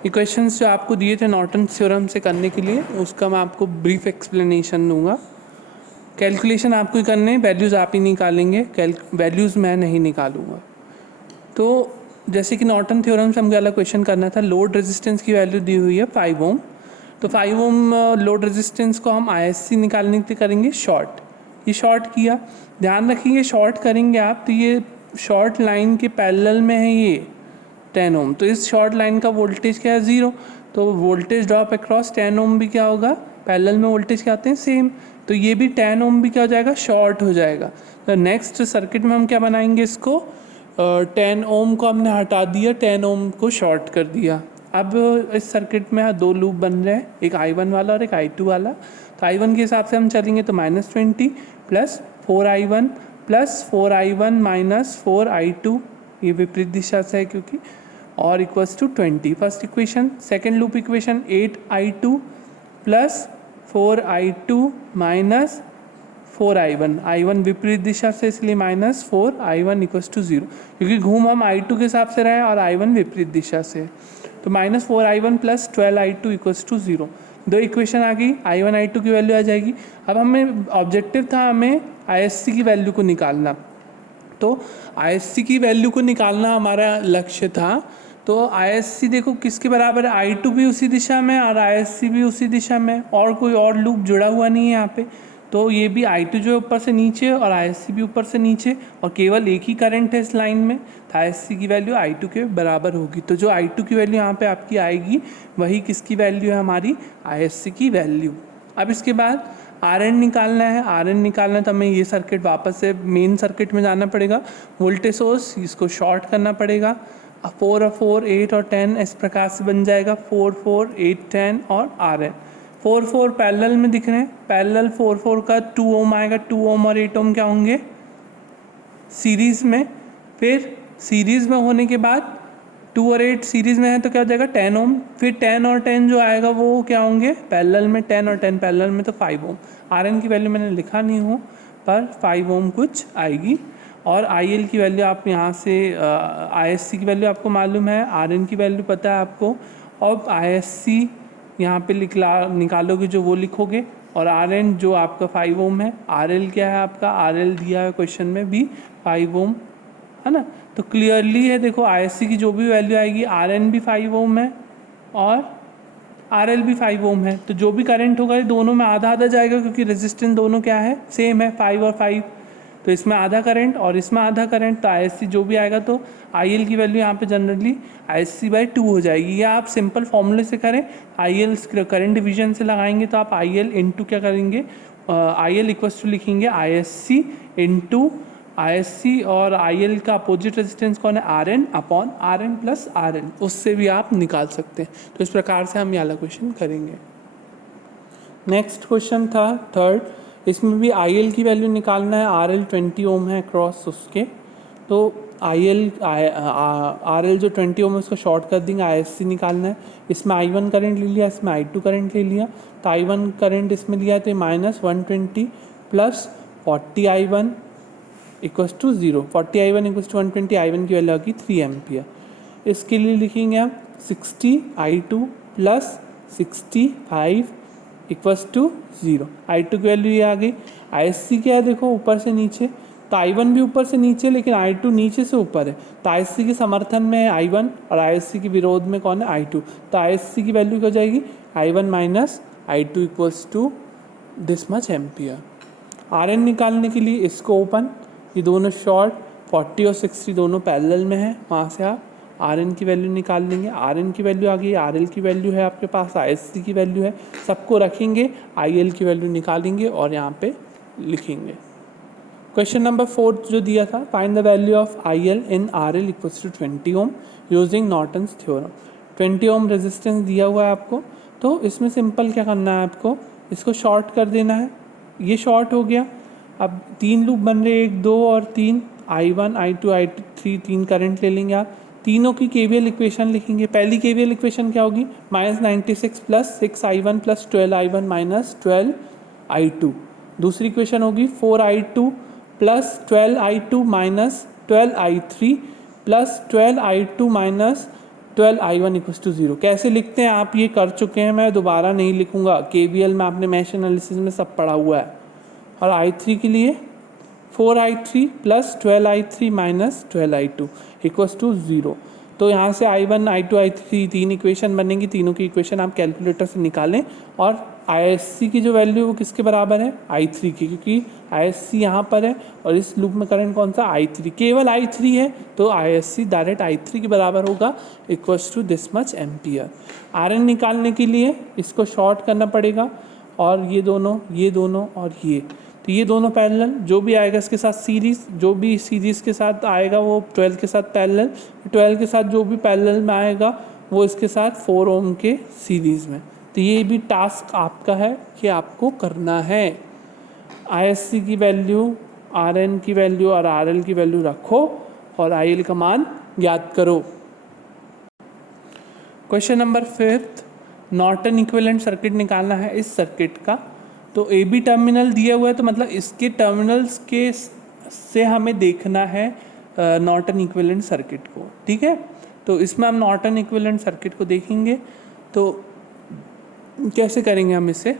ये क्वेश्चंस जो आपको दिए थे नॉर्टन्स थ्योरम से करने के लिए, उसका मैं आपको ब्रीफ एक्सप्लेनेशन दूंगा। कैलकुलेशन आपको ही करने, वैल्यूज़ आप ही निकालेंगे, वैल्यूज़ मैं नहीं निकालूंगा। तो जैसे कि नॉर्टन थ्योरम से हमको वाला क्वेश्चन करना था, लोड रेजिस्टेंस की वैल्यू दी हुई है 5 ओम। तो 5 ओम लोड रेजिस्टेंस को हम ISC निकालने के लिए करेंगे शॉर्ट। ये शॉर्ट किया, ध्यान रखिए शॉर्ट करेंगे आप तो ये शॉर्ट लाइन के पैरेलल में है ये 10 ओम, तो इस शॉर्ट लाइन का वोल्टेज क्या है 0। तो वोल्टेज ड्रॉप अक्रॉस 10 ओम भी क्या होगा, पैरेलल में वोल्टेज क्या आते हैं सेम, तो ये भी 10 ओम भी क्या हो जाएगा, शॉर्ट हो जाएगा। तो नेक्स्ट सर्किट में हम क्या बनाएंगे, इसको 10 ओम को हमने हटा दिया, 10 ओम को शॉर्ट कर दिया। अब इस सर्किट में 2 लूप बन रहे हैं, एक I1 वाला और एक I2 वाला। तो I1 के हिसाब से हम चलेंगे तो -20 plus 4I1 plus 4I1 minus 4I2, ये विपरीत दिशा से है क्योंकि, और equals to 20 first equation. Second loop equation 8I2 plus 4I2 minus 4I1, I1 विपरीत दिशा से इसलिए माइनस 4I1 इक्वल्स टू 0, क्योंकि घूम हम I2 के हिसाब से रहे और I1 विपरीत दिशा से, तो minus 4I1 plus 12I2 equals to 0। 2 equation आ गई, I1 I2 की वैल्यू आ जाएगी। अब हमें ऑब्जेक्टिव था हमें ISC की वैल्यू को निकालना, तो ISC की वैल्यू को निकालना हमारा लक्ष्य था। तो ISC देखो किसके बराबर है, I2 भी उसी दिशा में और ISC भी उसी दिशा में, और कोई और लूप जुड़ा हुआ नहीं है यहाँ पे। तो ये भी I2 जो है ऊपर से नीचे और ISC भी ऊपर से नीचे, और केवल एक ही करंट है इस लाइन में, तो ISC की वैल्यू I2 के बराबर होगी। तो जो I2 की वैल्यू यहाँ पे आपकी आएगी वही किसकी वैल्यू है, हमारी ISC की वैल्यू। अब इसके बाद RN निकालना है, RN निकालना है तो हमें ये सर्किट वापस से मेन सर्किट में जाना पड़ेगा, वोल्टेज सोर्स इसको शॉर्ट करना पड़ेगा। 4 और 4 8 और 10 इस प्रकार से बन जाएगा 4 4 8 10 और RN। 4 4 पैरेलल में दिख रहे हैं, पैरेलल 4 4 का 2 ओम आएगा, 2 ओम और 8 ओम क्या होंगे सीरीज़ में। फिर सीरीज़ में होने के बाद 2 और 8 सीरीज़ में है तो क्या हो जाएगा 10 ओम, फिर 10 और 10 जो आएगा वो क्या होंगे पैरेलल में, 10 और 10 पैरेलल में तो 5 ओम। RN की वैल्यू मैंने लिखा नहीं हूँ पर 5 ओम कुछ आएगी। और IL की वैल्यू आप यहाँ से ISC की वैल्यू आपको मालूम है, RN की वैल्यू पता है आपको, और ISC यहाँ पे निकालोगे जो वो लिखोगे, और RN जो आपका 5 ओम है, RL क्या है आपका, RL दिया है क्वेश्चन में भी 5 ओम है ना। तो क्लियरली है देखो ISC की जो भी वैल्यू आएगी, RN भी 5 ओम है और RL भी 5 ओम है, तो जो भी करंट होगा ये दोनों में आधा आधा जाएगा क्योंकि रेजिस्टेंस दोनों क्या है सेम है 5 और 5, तो इसमें आधा करंट और इसमें आधा करंट, तो ISC जो भी आएगा तो IL की वैल्यू यहाँ पे जनरली ISC/2 हो जाएगी। या आप सिंपल फॉर्मूले से करें, IL करंट डिवीजन से लगाएंगे तो आप IL इंटू क्या करेंगे, IL इक्वल्स टू लिखेंगे ISC इंटू ISC, और IL का अपोजिट रेजिस्टेंस कौन है RN upon RN plus RL, उससे भी आप निकाल सकते हैं। तो इस प्रकार से हम ये वाला क्वेश्चन करेंगे। नेक्स्ट क्वेश्चन था थर्ड, इसमें भी IL की वैल्यू निकालना है, RL 20 ओम है क्रॉस उसके, तो RL जो 20 ओम है उसको शॉर्ट कर देंगे, ISC निकालना है। इसमें I1 करंट ले लिया, इसमें I2 करंट ले लिया, तो I1 करंट इसमें लिया तो -120 plus 40I1 equals to 0, 40I1 equals to 120, I1 की वैल्यू आगी 3 एम्पियर। इसके लिए लिखेंगे हम 60I2 plus 65 equals to 0, I2 की वैल्यू ये आ गई। ISC क्या है देखो ऊपर से नीचे, तो I1 भी ऊपर से नीचे लेकिन I2 नीचे से ऊपर है, तो ISC के समर्थन में है I1 और ISC के विरोध में कौन है I2, तो ISC की वैल्यू क्या हो जाएगी I1 minus I2 equals to this much ampere. RN निकालने के लिए इसको ओपन, ये दोनों शॉर्ट, 40 और 60 दोनों पैरेलल में है, वहाँ से आप RN की वैल्यू निकाल लेंगे। RN की वैल्यू आ गई, RL की वैल्यू है आपके पास, ISC की वैल्यू है, सबको रखेंगे, IL की वैल्यू निकालेंगे और यहाँ पे लिखेंगे। क्वेश्चन नंबर 4 जो दिया था, find the value of IL in RL equals to 20 ohm using Norton's theorem. 20 ohm resistance दिया हुआ है आपको, तो इसमें सिंपल क्या करना है आपको, इसको शॉर्ट कर देना है, ये शॉर्ट हो गया। अब 3 लूप बन रहे, 1 2 और 3, I1 I2 I3 3 करंट ले लेंगे आप, तीनों की KVL इक्वेशन लिखेंगे। पहली KVL इक्वेशन क्या होगी, -96 plus 6I1 plus 12I1 minus 12I2। दूसरी इक्वेशन होगी 4I2 plus 12I2 minus 12I3 plus 12I2 minus 12I1 equals to 0। कैसे लिखते हैं आप ये कर चुके हैं, मैं दोबारा नहीं लिखूंगा, KVL में आपने मैश एनालिसिस में सब पढ़ा हुआ है। और I3 के लिए 4I3 plus 12I3 minus 12I2 equals to 0। तो यहाँ से I1 I2 I3 तीन इक्वेशन बनेंगी, तीनों की इक्वेशन आप कैलकुलेटर से निकालें और ISC की जो वैल्यू वो किसके बराबर है, I3 की, क्योंकि ISC यहाँ पर है और इस लूप में करंट कौन सा, I3, केवल I3 है तो ISC डायरेक्ट I3 के बराबर होगा equals to this much ampere. RN निकालने के लिए इसको शॉर्ट करना पड़ेगा और ये दोनों और ये, तो ये दोनों पैरेलल, जो भी आएगा इसके साथ सीरीज़, जो भी सीरीज़ के साथ आएगा वो 12 के साथ पैरेलल, 12 के साथ जो भी पैरेलल में आएगा वो इसके साथ 4 ओम के सीरीज़ में। तो ये भी टास्क आपका है कि आपको करना है। ISC की वैल्यू, RN की वैल्यू और RL की वैल्यू रखो और IL का मान ज्ञात करो। Question number 5, Norton equivalent circuit निकालना है इस सर्किट का। तो AB टर्मिनल दिया हुआ है, तो मतलब इसके टर्मिनल्स के से हमें देखना है नॉर्टन इक्विवेलेंट सर्किट को, ठीक है। तो इसमें हम नॉर्टन इक्विवेलेंट सर्किट को देखेंगे। तो कैसे करेंगे हम इसे,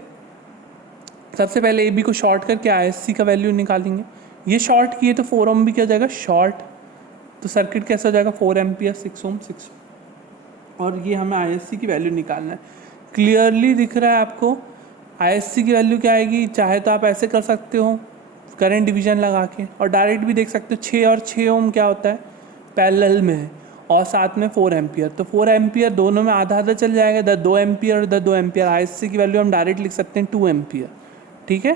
सबसे पहले AB को शॉर्ट करके ISC का वैल्यू निकालेंगे। ये शॉर्ट किए तो 4 ओम भी क्या हो जाएगा, शॉर्ट, तो सर्किट कैसा हो जाएगा, 4 एम्पियर, 6 ओम, 6। और ये हमें ISC की वैल्यू निकालना है। क्लियरली दिख रहा है आपको ISC की वैल्यू क्या आएगी, चाहे तो आप ऐसे कर सकते हो करंट डिवीजन लगा के, और डायरेक्ट भी देख सकते हो 6 और 6 ओम क्या होता है, पैरेलल में है, और साथ में 4 एम्पियर, तो 4 एम्पियर दोनों में आधा आधा चल जाएगा, इधर 2 एम्पियर और इधर 2 एम्पियर। ISC की वैल्यू हम डायरेक्ट लिख सकते हैं 2 एम्पियर, ठीक है।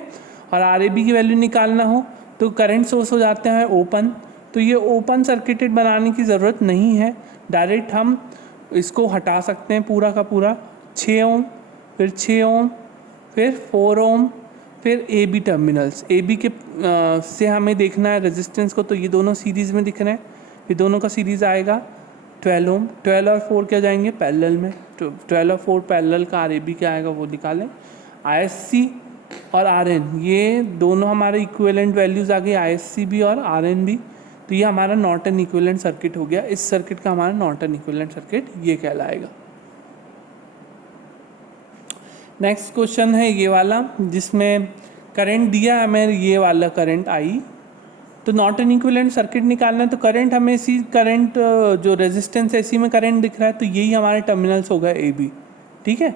और RAB की वैल्यू निकालना हो तो करंट सोर्स हो जाते हैं ओपन, तो ये ओपन सर्किटेड बनाने की ज़रूरत नहीं है, डायरेक्ट हम इसको हटा सकते हैं पूरा का पूरा। 6 ओम, फिर 6 ओम, फिर 4 ओम, फिर AB टर्मिनल्स, AB के से हमें देखना है रेजिस्टेंस को, तो ये दोनों सीरीज़ में दिख रहे हैं, ये दोनों का सीरीज़ आएगा 12 ओम। 12 और 4 क्या जाएंगे पैरेलल में, 12 और 4 पैरेलल का RAB क्या आएगा वो निकालें। ISC और RN ये दोनों हमारे इक्विवेलेंट वैल्यूज़ आ गई, ISC भी और RN भी, तो ये हमारा नॉर्टन इक्विवेलेंट सर्किट हो गया। इस सर्किट का हमारा नॉर्टन इक्विवेलेंट सर्किट ये कहलाएगा। नेक्स्ट क्वेश्चन है ये वाला, जिसमें करंट दिया है हमें ये वाला करंट I, तो नॉर्टन इक्विवेलेंट सर्किट निकालना है। तो करंट हमें इसी करंट जो रेजिस्टेंस है इसी में करंट दिख रहा है, तो यही हमारे टर्मिनल्स हो गए AB, ठीक है।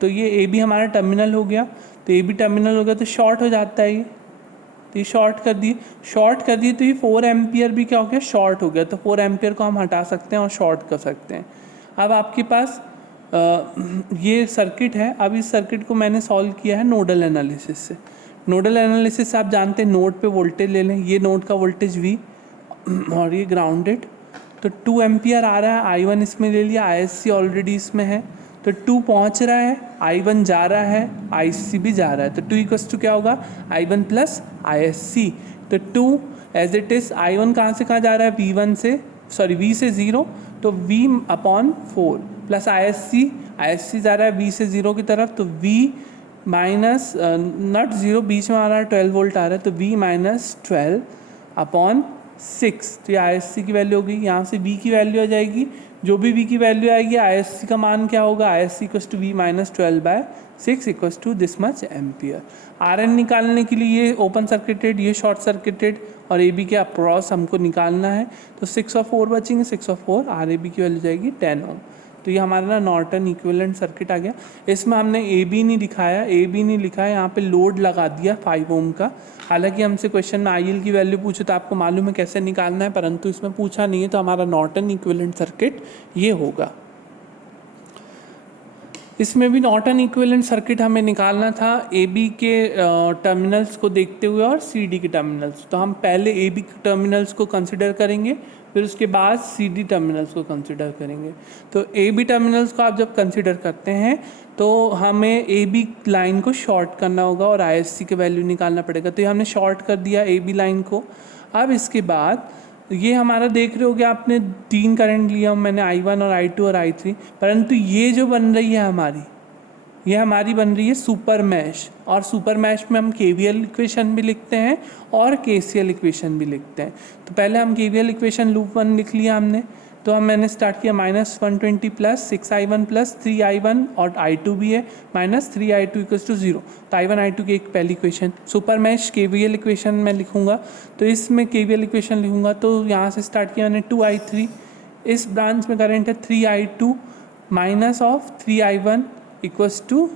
तो ये AB हमारा टर्मिनल हो गया, तो AB टर्मिनल हो गया तो शॉर्ट हो जाता है ये, तो ये शॉर्ट कर दिए तो ये 4 एम्पियर भी क्या हो गया, शॉर्ट हो गया। तो 4 एम्पियर को हम हटा सकते हैं और शॉर्ट कर सकते हैं। अब आपके पास ये सर्किट है। अब इस सर्किट को मैंने सॉल्व किया है नोडल एनालिसिस से। नोडल एनालिसिस से आप जानते हैं नोड पे वोल्टेज ले लें, ये नोड का वोल्टेज V और ये ग्राउंडेड, तो 2 एम्पियर आ रहा है, I1 इसमें ले लिया, ISC ऑलरेडी इसमें है, तो 2 पहुंच रहा है, I1 जा रहा है, IC भी जा रहा है, तो 2 इक्वल्स टू क्या होगा, I1 प्लस ISC। तो 2 एज इट इज़, I1 कहाँ से कहाँ जा रहा है, V से 0, तो V/4 प्लस ISC जा रहा है V से 0 की तरफ, तो V माइनस नॉट 0, बीच में आ रहा है 12 वोल्ट आ रहा है, तो V माइनस 12/6, तो ये ISC की वैल्यू होगी। यहाँ से V की वैल्यू आ जाएगी, जो भी V की वैल्यू आएगी ISC का मान क्या होगा, ISC equals to V minus 12/6 equals to this much ampere. RN निकालने के लिए ये ओपन सर्किटेड, ये शॉर्ट सर्किटेड, और AB के अक्रॉस हमको निकालना है, तो 6 और 4 बचेंगे, 6 और 4, RAB की वैल्यू जाएगी 10 ओम। तो ये हमारा ना नॉर्टन इक्विवेलेंट सर्किट आ गया। इसमें हमने AB नहीं दिखाया, AB नहीं लिखा है, यहाँ पे लोड लगा दिया 5 ओम का। हालांकि हमसे क्वेश्चन में IL की वैल्यू पूछे तो आपको मालूम है कैसे निकालना है, परंतु इसमें पूछा नहीं है, तो हमारा नॉर्टन इक्विवेलेंट सर्किट ये होगा। इसमें भी नॉर्टन इक्विवेलेंट सर्किट हमें निकालना था AB के टर्मिनल्स को देखते हुए और CD के टर्मिनल्स। तो हम पहले AB के टर्मिनल्स को कंसिडर करेंगे, फिर उसके बाद CD टर्मिनल्स को कंसिडर करेंगे। तो AB टर्मिनल्स को आप जब कंसिडर करते हैं तो हमें AB लाइन को शॉर्ट करना होगा और ISC के वैल्यू निकालना पड़ेगा। तो ये हमने शॉर्ट कर दिया AB लाइन को। अब इसके बाद ये हमारा देख रहे होगे आपने 3 करंट लिया, मैंने I1 और I2 और I3, परंतु ये जो बन रही है हमारी बन रही है सुपर मैश, और सुपर मैश में हम KVL इक्वेशन भी लिखते हैं और KCL इक्वेशन भी लिखते हैं। तो पहले हम KVL इक्वेशन लूप 1 लिख लिया हमने, तो हम मैंने स्टार्ट किया -120 प्लस 6i1 प्लस 3i1 और i2 भी है -3i2 = 0। तो i1 i2 की एक पहली equation. Super mesh KVL equation मैं लिखूँगा, तो इसमें KVL इक्वेशन लिखूँगा तो यहाँ से स्टार्ट किया मैंने 2i3, इस ब्रांच में करंट है 3i2 माइनस ऑफ 3i1 =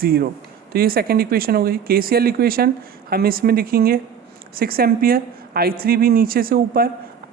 0। तो ये सेकेंड इक्वेशन हो गई। KCL इक्वेशन हम इसमें लिखेंगे 6 एम्पियर, i3 भी नीचे से ऊपर,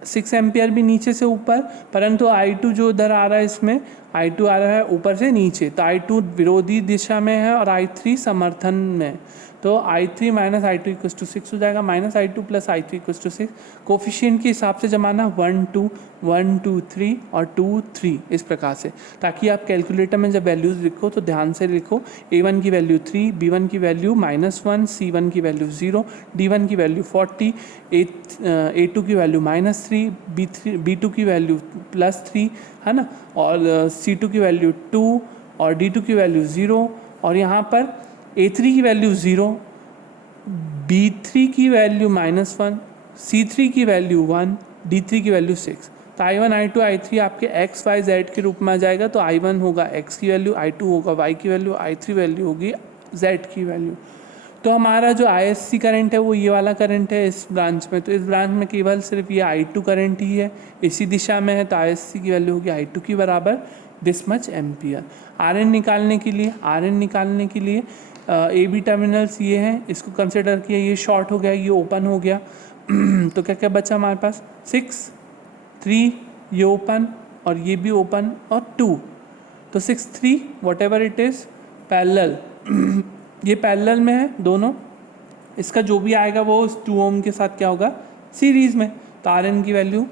6 एम्पियर भी नीचे से ऊपर, परंतु i2 जो इधर आ रहा है इसमें i2 आ रहा है ऊपर से नीचे, तो i2 विरोधी दिशा में है और i3 समर्थन में। तो i3 माइनस i2 = 6 हो जाएगा, -i2 प्लस i3 = 6। कोफिशिएंट के हिसाब से जमाना 1 2 1 2 3 और 2 3 इस प्रकार से, ताकि आप कैलकुलेटर में जब वैल्यूज़ लिखो तो ध्यान से लिखो। a1 की वैल्यू 3, b1 की वैल्यू -1, c1 की वैल्यू 0, d1 की वैल्यू 40, a2 की वैल्यू -3, b2 की वैल्यू +3 है ना, और c2 की वैल्यू 2 और d2 की वैल्यू 0, और यहाँ पर a3 की वैल्यू 0, b3 की वैल्यू -1, c3 की वैल्यू 1, d3 की वैल्यू 6। तो i1 i2 i3 आपके x y z के रूप में आ जाएगा। तो i1 होगा x की वैल्यू, i2 होगा y की वैल्यू, i3 वैल्यू होगी z की वैल्यू। तो हमारा जो ISC करंट है वो ये वाला करंट है इस ब्रांच में। तो इस ब्रांच में केवल सिर्फ ये i2 करंट ही है, इसी दिशा में है, तो ISC की वैल्यू होगी i2 की बराबर दिस मच एम्पियर। RN निकालने के लिए AB टर्मिनल्स ये हैं, इसको कंसिडर किया, ये शॉर्ट हो गया, ये ओपन हो गया। तो क्या क्या बचा हमारे पास 6 3, ये ओपन और ये भी ओपन और 2, तो 6 3 what ever it is parallel, ये पैरेलल में है दोनों, इसका जो भी आएगा वो उस 2 ओम के साथ क्या होगा सीरीज़ में। तो RN की वैल्यू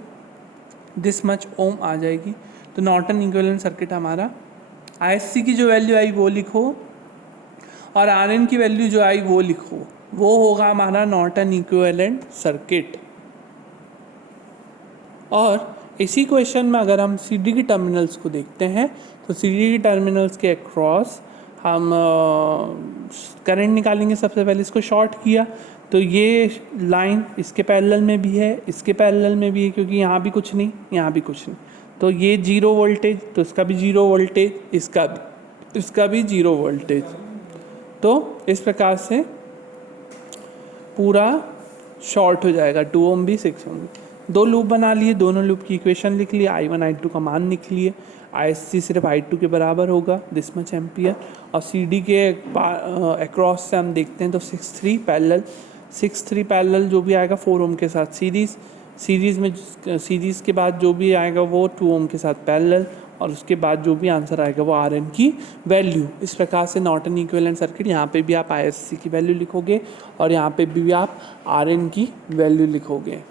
दिस मच ओम आ जाएगी। तो नॉर्टन इक्विवेलेंट सर्किट हमारा, ISC की जो वैल्यू आई वो लिखो और RN की वैल्यू जो आई वो लिखो, वो होगा हमारा नॉर्टन इक्विवेलेंट सर्किट। और इसी क्वेश्चन में अगर हम CD की टर्मिनल्स को देखते हैं तो CD की टर्मिनल्स के अक्रॉस हम करंट निकालेंगे। सबसे पहले इसको शॉर्ट किया तो ये लाइन इसके पैरेलल में भी है, इसके पैरेलल में भी है, क्योंकि यहाँ भी कुछ नहीं, यहाँ भी कुछ नहीं, तो ये 0 वोल्टेज, तो इसका भी 0 वोल्टेज, इसका भी 0 वोल्टेज। तो इस प्रकार से पूरा शॉर्ट हो जाएगा, 2 ओम भी 6 ओम भी। 2 लूप बना लिए, दोनों लूप की इक्वेशन लिख लिए, i1 i2 का मान लिख लिए, ISC सिर्फ i2 के बराबर होगा दिस मच एम्पियर। और CD के अक्रॉस से हम देखते हैं तो 6 3 पैरेलल जो भी आएगा 4 ओम के साथ सीरीज़ के बाद जो भी आएगा वो 2 ओम के साथ पैरेलल, और उसके बाद जो भी आंसर आएगा वो RN की वैल्यू। इस प्रकार से नॉर्टन इक्विवेलेंट सर्किट, यहाँ पे भी आप ISC की वैल्यू लिखोगे और यहाँ पे भी आप RN की वैल्यू लिखोगे।